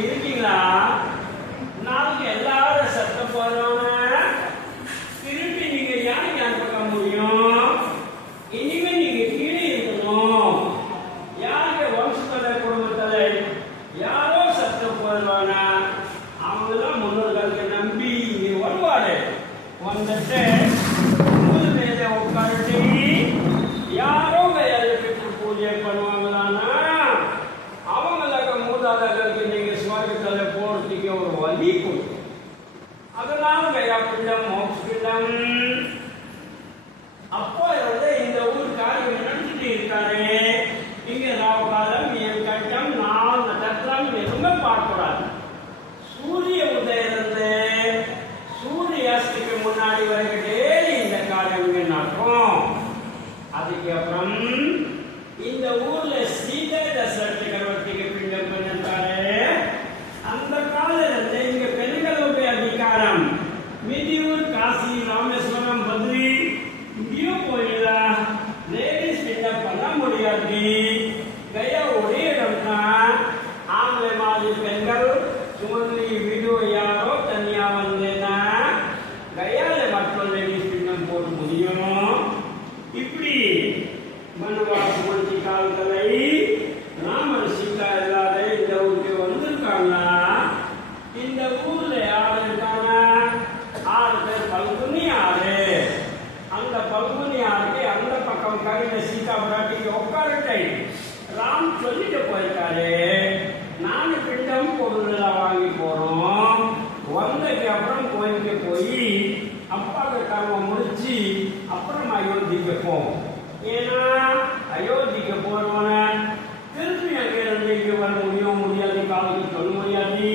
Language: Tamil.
இருக்கீங்களா? நாளைக்கு எல்லாரும் சத்தம் போடுறவங்க திருப்பி நீங்க யானை அனுப்ப முடியும். இனிமே நீங்க கீழே இருக்கணும். யாருக்கு வம்சத்தலை குடும்பத்தலை யாரோ சத்தம் போடுவாங்க, அவங்கதான் முன்னோர்களுக்கு நம்பி இங்க வருவாரு. வந்துட்டு உட்காந்து யாரோ கையாளு பெற்று பூஜை பண்ணுவாங்களான்னா அவங்களுக்கு மூதாதைகளுக்கு நீங்க சுவர்க்கத்துல போறதுக்கு ஒரு வழி கொடுக்கும். அதனால கையா பிண்டம் மோட்ச பிண்டம் அப்போ இந்த ஊர் காரியம் நடந்துட்டு இருக்காரு. இங்க ராவகாலம் என் கட்டம் நாள் நட்சத்திரம் எதுவுமே பார்க்கக்கூடாது. சூரிய உதயிலிருந்து சூரியாஸ்திக்கு முன்னாடி வரைக்கும் டெய்லி இந்த காரியம் நடக்கும். அதுக்கு அப்புறம் இந்த ஊர்ல சீதை தசரத சக்கரவர்த்திக்கு பிண்டம் பண்ணிட்டாரு. அந்த காலத்துல இங்க பெண்களுடைய அதிகாரம் மிதியூர் காசி ராமேஸ்வரம் பத்ரி இங்கேயும் போயிடா லேடிஸ் பிண்டம் பண்ண முடியாது. கயா ஒரே இடம் தான். ஆம்பளை மாதிரி பெண்கள் சுமந்தி வீடு யாரோ தனியா வந்தேன்னா கயால மட்டும் லேடிஸ் பிண்டம் போட முடியும். இப்படி மனுவாச முடிச்சு காலத்துல ராமர் சீதா இல்லாத இந்த ஊருக்கு வந்திருக்காங்க. இந்த ஊர்ல யாரு இருக்காங்க? 6 பேர் பல்குனி ஆறு. அந்த பல்குனி ஆறுக்கு அந்த பக்கம் கரையில சீதா பிராட்டிக்கு உட்காரட்டை ராம் சொல்லிட்டு போயிருக்காரு. 4 பிண்டம் பொருள் வாங்கி போறோம். வந்ததுக்கு அப்புறம் கோயிலுக்கு போய் அப்பாவுக்கு கர்மம் முடிச்சு அப்புறம் அயோத்திக்கு போவோம். ஏன்னா அயோத்திக்கு போறவன திருப்பி அங்கே இருந்து இங்க வர முடியாது, காலைக்கு சொல்ல முடியாது.